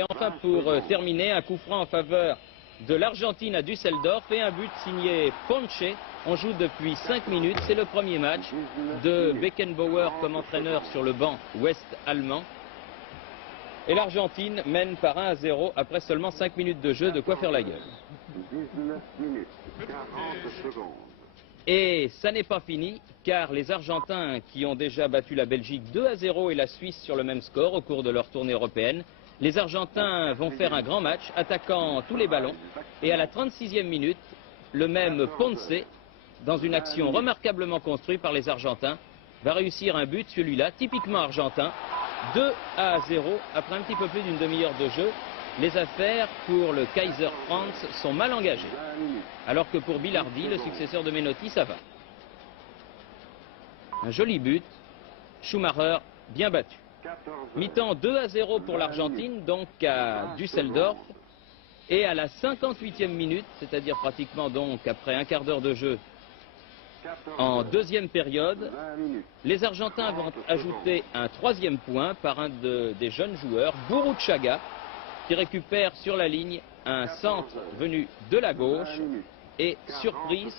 Et enfin, pour terminer, un coup franc en faveur de l'Argentine à Düsseldorf et un but signé Ponce. On joue depuis 5 minutes. C'est le premier match de Beckenbauer comme entraîneur sur le banc ouest allemand. Et l'Argentine mène par 1-0 après seulement 5 minutes de jeu, de quoi faire la gueule. 19 minutes, 40 secondes. Et ça n'est pas fini, car les Argentins qui ont déjà battu la Belgique 2-0 et la Suisse sur le même score au cours de leur tournée européenne, les Argentins vont faire un grand match, attaquant tous les ballons. Et à la 36e minute, le même Ponce, dans une action remarquablement construite par les Argentins, va réussir un but, celui-là, typiquement argentin, 2-0 après un petit peu plus d'une demi-heure de jeu. Les affaires pour le Kaiser Franz sont mal engagées. Alors que pour Bilardi, le successeur de Menotti, ça va. Un joli but. Schumacher bien battu. Mi-temps 2-0 pour l'Argentine, donc à Düsseldorf. Et à la 58e minute, c'est-à-dire pratiquement donc après un quart d'heure de jeu, en deuxième période, les Argentins vont ajouter un troisième point par un des jeunes joueurs, Burruchaga, qui récupère sur la ligne un centre venu de la gauche. Et surprise,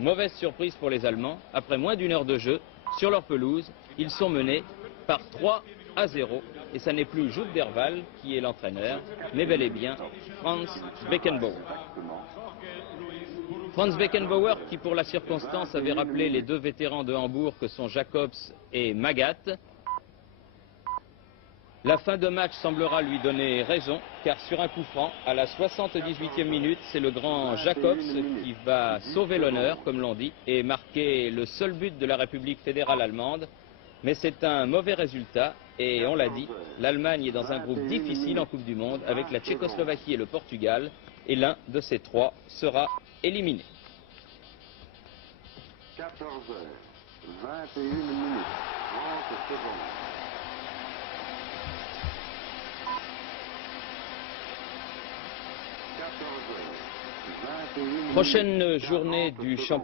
mauvaise surprise pour les Allemands, après moins d'une heure de jeu, sur leur pelouse, ils sont menés par 3-0. Et ça n'est plus Jules Derval qui est l'entraîneur, mais bel et bien Franz Beckenbauer. Franz Beckenbauer qui pour la circonstance avait rappelé les deux vétérans de Hambourg que sont Jacobs et Magath. La fin de match semblera lui donner raison, car sur un coup franc, à la 78e minute, c'est le grand Jacobs qui va sauver l'honneur, comme l'on dit, et marquer le seul but de la République fédérale allemande. Mais c'est un mauvais résultat, et on l'a dit, l'Allemagne est dans un groupe difficile en Coupe du Monde, avec la Tchécoslovaquie et le Portugal, et l'un de ces trois sera éliminé. 14 heures, 21 minutes, 30 secondes. Prochaine journée du championnat.